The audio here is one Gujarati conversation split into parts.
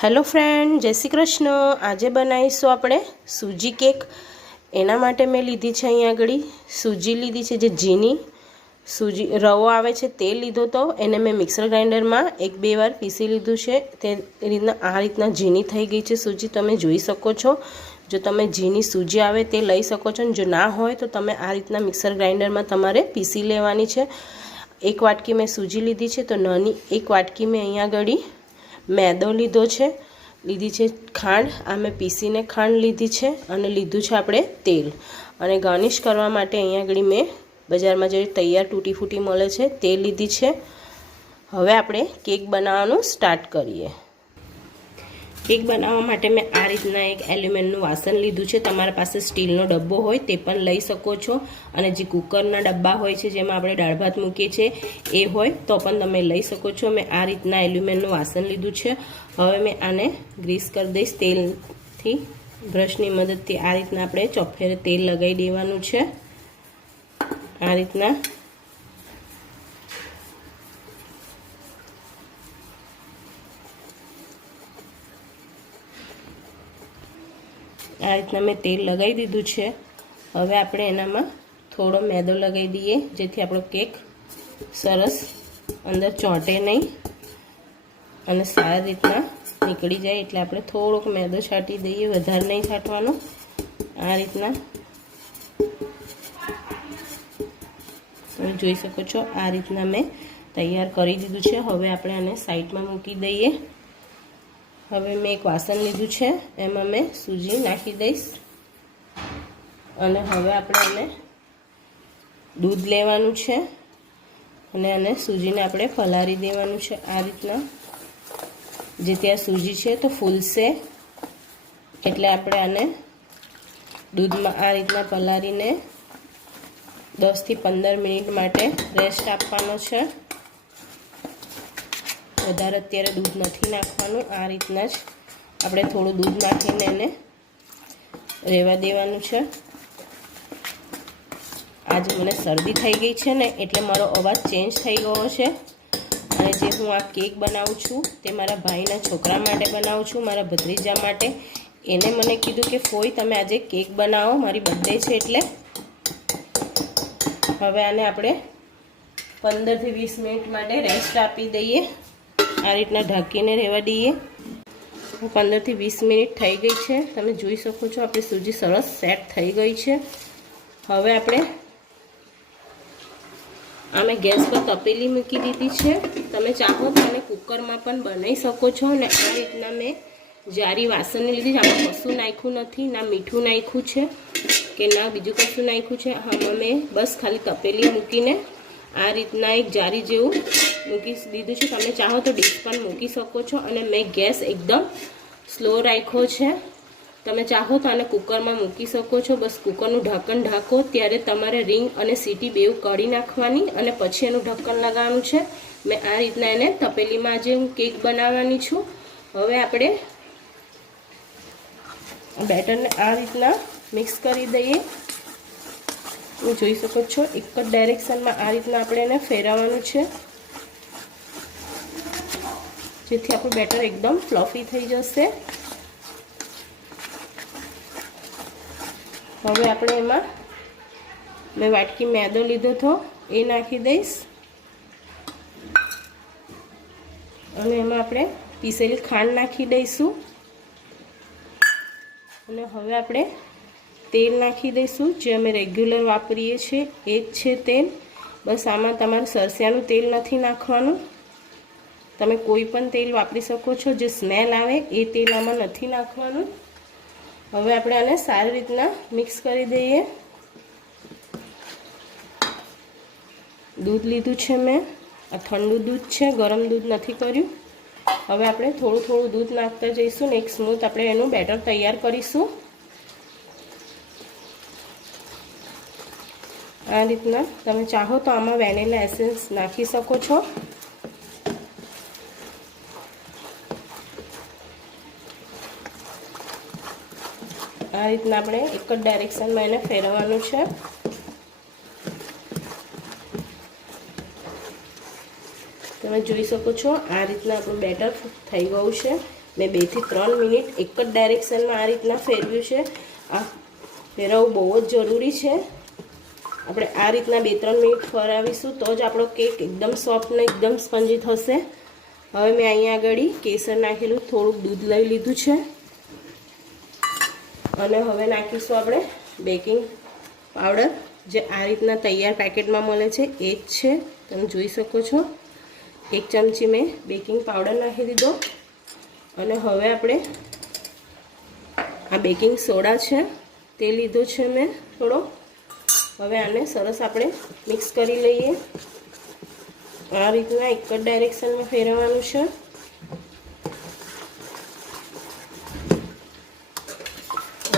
હેલો ફ્રેન્ડ, જય શ્રી કૃષ્ણ. આજે બનાવીશું આપણે સૂજી કેક. એના માટે મેં લીધી છે અહીંયા આગળ સૂજી લીધી છે જે ઝીની સૂજી, રવો આવે છે તે લીધો તો એને મેં મિક્સર ગ્રાઇન્ડરમાં એક બે વાર પીસી લીધું છે. તે રીતના, આ રીતના ઝીની થઈ ગઈ છે સૂજી. તમે જોઈ શકો છો. જો તમે ઝીની સૂજી આવે તે લઈ શકો છો. અને જો ના હોય તો તમે આ રીતના મિક્સર ગ્રાઇન્ડરમાં તમારે પીસી લેવાની છે. એક વાટકી મેં સૂજી લીધી છે તો નાની એક વાટકી મેં અહીંયા આગળ મેદો લીધો છે, લીધી છે ખાંડ, આ મેં પીસીને ખાંડ લીધી છે અને લીધું છે આપણે તેલ. અને ગાર્નિશ કરવા માટે અહીંયા આગળ મેં બજારમાં જે તૈયાર તૂટી ફૂટી મળે છે તે લીધી છે. હવે આપણે કેક બનાવવાનું સ્ટાર્ટ કરીએ. કેક બનાવવા માટે મેં આ રીતના એક એલ્યુમિનિયમનું વાસણ લીધું છે. તમારા પાસે સ્ટીલનો ડબ્બો હોય તે પણ લઈ શકો છો. અને જે કુકરના ડબ્બા હોય છે, જેમાં આપણે દાળ ભાત મૂકીએ છીએ, એ હોય તો પણ તમે લઈ શકો છો. મેં આ રીતના એલ્યુમિનિયમનું વાસણ લીધું છે. હવે મેં આને ગ્રીસ કરી દઈશ. તેલથી, બ્રશની મદદથી આ રીતના આપણે ચોફેરે તેલ લગાવી દેવાનું છે. આ રીતના આ રીતના મેં તેલ લગાવી દીધું છે. હવે આપણે એનામાં થોડો મેદો લગાવી દઈએ, જેથી આપણો કેક સરસ અંદર ચોંટે નહીં અને સારી રીતના નીકળી જાય. એટલે આપણે થોડોક મેદો છાંટી દઈએ, વધારે નહીં છાંટવાનો. આ રીતના. તમે જોઈ શકો છો, આ રીતના મેં તૈયાર કરી દીધું છે. હવે આપણે આને સાઈડમાં મૂકી દઈએ. હવે મેં એક વાસણ લીધું છે, એમાં મેં સૂજી નાખી દઈશ. અને હવે આપણે એને દૂધ લેવાનું છે અને આને સૂજીને આપણે ફલારી દેવાનું છે આ રીતના. જે ત્યાં સૂજી છે તો ફૂલશે, એટલે આપણે આને દૂધમાં આ રીતના ફલારીને દસથી પંદર મિનિટ માટે રેસ્ટ આપવાનો છે. વધારે અત્યારે દૂધ નથી નાખવાનું, આ રીતના જ. આપણે થોડું દૂધ નાખીને એને રહેવા દેવાનું છે. આજે મને શરદી થઈ ગઈ છે ને, એટલે મારો અવાજ ચેન્જ થઈ ગયો છે. અને જે હું આ કેક બનાવું છું, તે મારા ભાઈના છોકરા માટે બનાવું છું, મારા ભત્રીજા માટે. એને મને કીધું કે, ફોઈ, તમે આજે કેક બનાવો, મારી બર્થડે છે એટલે. હવે આને આપણે પંદરથી વીસ મિનિટ માટે રેસ્ટ આપી દઈએ. આ રીતના ઢાંકીને રહેવા દઈએ. પંદરથી વીસ મિનિટ થઈ ગઈ છે. તમે જોઈ શકો છો આપણી સૂજી સરસ સેટ થઈ ગઈ છે. હવે આપણે અમે ગેસ પર તપેલી મૂકી દીધી છે. તમે ચાહો તો આને કુકરમાં પણ બનાવી શકો છો અને આ રીતના મેં જારી વાસણની લીધી છે આપણે કશું નાખ્યું નથી, ના મીઠું નાખ્યું છે કે ના બીજું કશું નાખ્યું છે. આમાં મેં બસ ખાલી તપેલી મૂકીને આ રીતના એક જારી જેવું મૂકી દીધું છે. તમે ચાહો તો ડીશ પણ મૂકી શકો છો અને મેં ગેસ એકદમ સ્લો રાખ્યો છે. તમે ચાહો તો આને કુકરમાં મૂકી શકો છો. બસ કુકરનું ઢાંકણ ઢાંકો, ત્યારે તમારે રિંગ અને સીટી બેવ કાઢી નાખવાની અને પછી એનું ઢક્કન લગાવવાનું છે. મેં આ રીતના એને તપેલીમાં આજે હું કેક બનાવવાની છું. હવે આપણે બેટરને આ રીતના મિક્સ કરી દઈએ. તમે જોઈ શકો છો, એક જ ડાયરેક્શનમાં આ રીતના આપણે એને ફેરવવાનું છે. જેથી આપણું બેટર એકદમ ફ્લફી થઈ જશે. હવે આપણે એમાં મેં વાટકી મેદો લીધો હતો, એ નાખી દઈશ. અને એમાં આપણે પીસેલી ખાંડ નાખી દઈશું. અને હવે આપણે તેલ નાખી દઈશું, જે અમે રેગ્યુલર વાપરીએ છીએ. એ જ છે તેલ. બસ આમાં તમારે સરસિયાનું તેલ નથી નાખવાનું. તમે કોઈ પણ તેલ વાપરી શકો છો, જે સ્મેલ આવે એ તેલ આમાં નથી નાખવાનું. હવે આપણે આને સારી રીતના મિક્સ કરી દઈએ. દૂધ લીધું છે મેં. આ ઠંડુ દૂધ છે, ગરમ દૂધ નથી કર્યું. હવે આપણે થોડું થોડું દૂધ નાખતા જઈશું ને એક સ્મૂથ આપણે એનું બેટર તૈયાર કરીશું. આ રીતના તમે ચાહો તો આમાં વેનીલા એસેન્સ નાખી શકો છો. આ રીતના આપણે એક જ ડાયરેક્શનમાં એને ફેરવવાનું છે. તમે જોઈ શકો છો, આ રીતના આપણું બેટર થઈ ગયું છે. મેં બેથી ત્રણ મિનિટ એક જ ડાયરેક્શનમાં આ રીતના ફેરવ્યું છે. આ ફેરવવું બહુ જ જરૂરી છે. આપણે આ રીતના બે ત્રણ મિનિટ ફરાવીશું તો જ આપણો કેક એકદમ સોફ્ટ ને એકદમ સ્પંજી થશે. હવે મેં અહીંયા આગળ કેસર નાખેલું, થોડુંક દૂધ લઈ લીધું છે. અને હવે નાખીશું આપણે બેકિંગ પાવડર. જે આ રીતના તૈયાર પેકેટમાં મળે છે, એ જ છે. તમે જોઈ શકો છો. એક ચમચી મેં બેકિંગ પાવડર નાખી દીધો. અને હવે આપણે આ બેકિંગ સોડા છે, તે લીધો છે મેં થોડો. હવે આને સરસ આપણે મિક્સ કરી લઈએ. આ રીતના એક જ ડાયરેક્શનમાં ફેરવવાનું છે.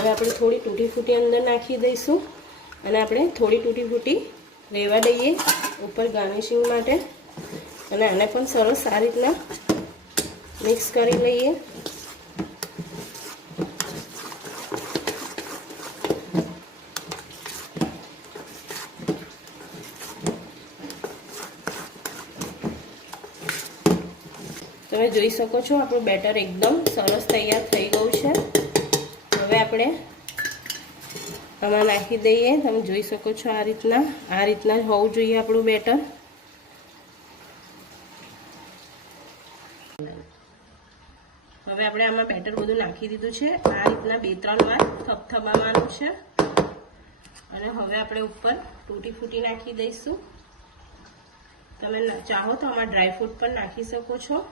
હવે આપણે થોડી તૂટી ફૂટી અંદર નાખી દઈશું અને આપણે થોડી તૂટી ફૂટી રહેવા દઈએ ઉપર ગાર્નિશિંગ માટે. અને આને પણ સરસ આ રીતના મિક્સ કરી લઈએ. તમે જોઈ શકો છો, આપણું બેટર એકદમ સરસ તૈયાર થઈ ગયું છે. આપણે આમાં નાખી દઈએ. તમે જોઈ શકો છો આ રીતના. આ રીતના જ હોવું જોઈએ આપણું બેટર. હવે આપણે આમાં બેટર બધું નાખી દીધું છે. આ રીતના બે, ત્રણ વાર થપથપાવવાનું છે. અને હવે આપણે ઉપર તૂટી ફૂટી નાખી દઈશું. તમે ચાહો તો આમાં ડ્રાયફ્રૂટ પણ નાખી શકો છો.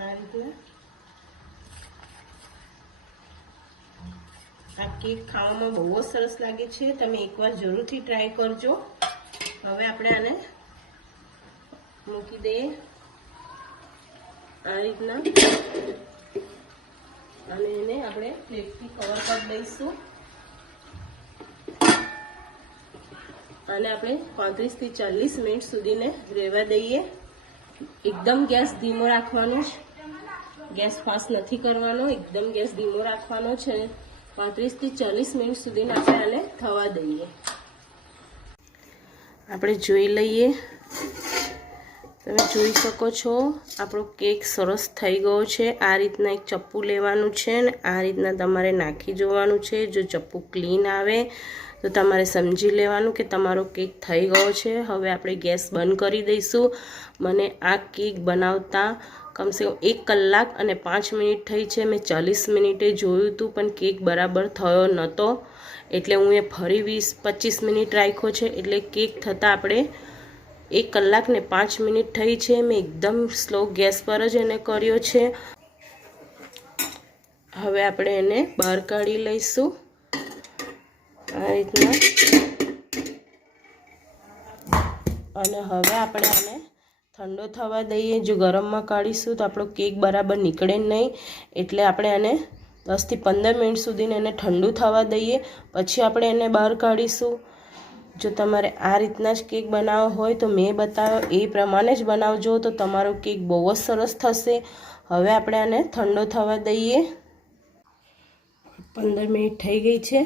આ રીતના. આ કેક ખાવામાં બહુ જ સરસ લાગે છે. તમે એકવાર જરૂરથી ટ્રાય કરજો. હવે આપણે આને મૂકી દઈએ. આ રીતના. અને એને આપણે પ્લેટથી કવર કરી દઈશું. અને આપણે પાંત્રીસથી ચાલીસ મિનિટ સુધીને રહેવા દઈએ. એકદમ ગેસ ધીમો રાખવાનો ગેસ ફાસ્ટ નથી કરવાનો. એકદમ ગેસ ધીમો રાખવાનો છે. પાંત્રીસથી ચાલીસ મિનિટ સુધીને આપણે આને થવા દઈએ. આપણે જોઈ લઈએ. તમે જોઈ શકો છો, આપણો કેક સરસ થઈ ગયો છે. આ રીતના એક ચપ્પુ લેવાનું છે ને આ રીતના તમારે નાખી જોવાનું છે. જો ચપ્પુ ક્લીન આવે, તો તમારે સમજી લેવાનું કે તમારો કેક થઈ ગયો છે. હવે આપણે ગેસ બંધ કરી દઈશું. મને આ કેક બનાવતા કમસે કમ એક કલાક અને પાંચ મિનિટ થઈ છે. મેં ચાલીસ મિનિટે જોયું હતું પણ કેક બરાબર થયો નહોતો એટલે હું એ ફરી વીસ, પચીસ મિનિટ રાખ્યો છે. એટલે કેક થતાં આપણે એક કલાક ને પાંચ મિનિટ થઈ છે. મેં એકદમ સ્લો ગેસ પર જ એને કર્યો છે. હવે આપણે એને બહાર કાઢી લઈશું. આ રીતના. અને હવે આપણે આને ઠંડો થવા દઈએ, જો ગરમમાં કાઢીશું તો આપણો કેક બરાબર નીકળે નહીં. એટલે આપણે આને દસથી પંદર મિનિટ સુધીને એને ઠંડુ થવા દઈએ. પછી આપણે એને બહાર કાઢીશું. જો તમારે આ રીતના જ કેક બનાવવો હોય તો મેં બતાવ્યો, એ પ્રમાણે જ બનાવજો. તો તમારો કેક બહુ જ સરસ થશે. હવે આપણે આને ઠંડો થવા દઈએ. પંદર મિનિટ થઈ ગઈ છે.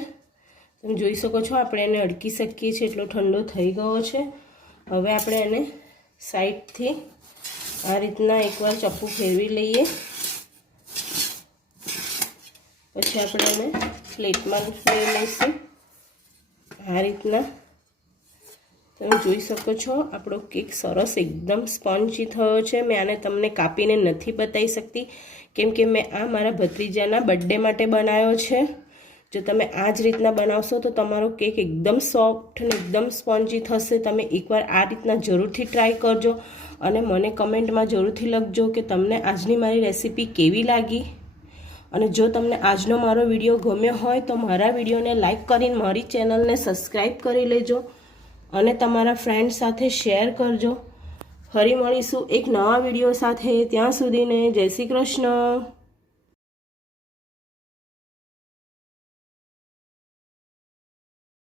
તમે જોઈ શકો છો, આપણે એને અડકી શકીએ છીએ, એટલો ઠંડો થઈ ગયો છે. હવે આપણે એને સાઈડથી આ રીતના એકવાર ચપ્પુ ફેરવી લઈએ. પછી આપણે એને પ્લેટમાં લઈ લઈશું. આ રીતના. તમે જોઈ શકો છો, આપણો કેક સરસ એકદમ સ્પોન્જી થયો છે. મેં આને તમને કાપીને નથી બતાવી શકતી, કેમ કે મેં આ મારા ભત્રીજાના બર્થડે માટે બનાવ્યો છે. જો તમે આ જ રીતના બનાવશો તો તમારો કેક એકદમ સોફ્ટ અને એકદમ સ્પોન્જી થશે. તમે એકવાર આ રીતના જરૂરથી ટ્રાય કરજો અને મને કમેન્ટમાં જરૂરથી લખજો કે તમને આજની મારી રેસીપી કેવી લાગી. અને જો તમને આજનો મારો વીડિયો ગમ્યો હોય તો મારા વિડીયોને લાઈક કરીને મારી ચેનલને સબસ્ક્રાઈબ કરી લેજો અને તમારા ફ્રેન્ડ સાથે શેર કરજો. ફરી મળીશું એક નવા વીડિયો સાથે. ત્યાં સુધીને જય શ્રી કૃષ્ણ.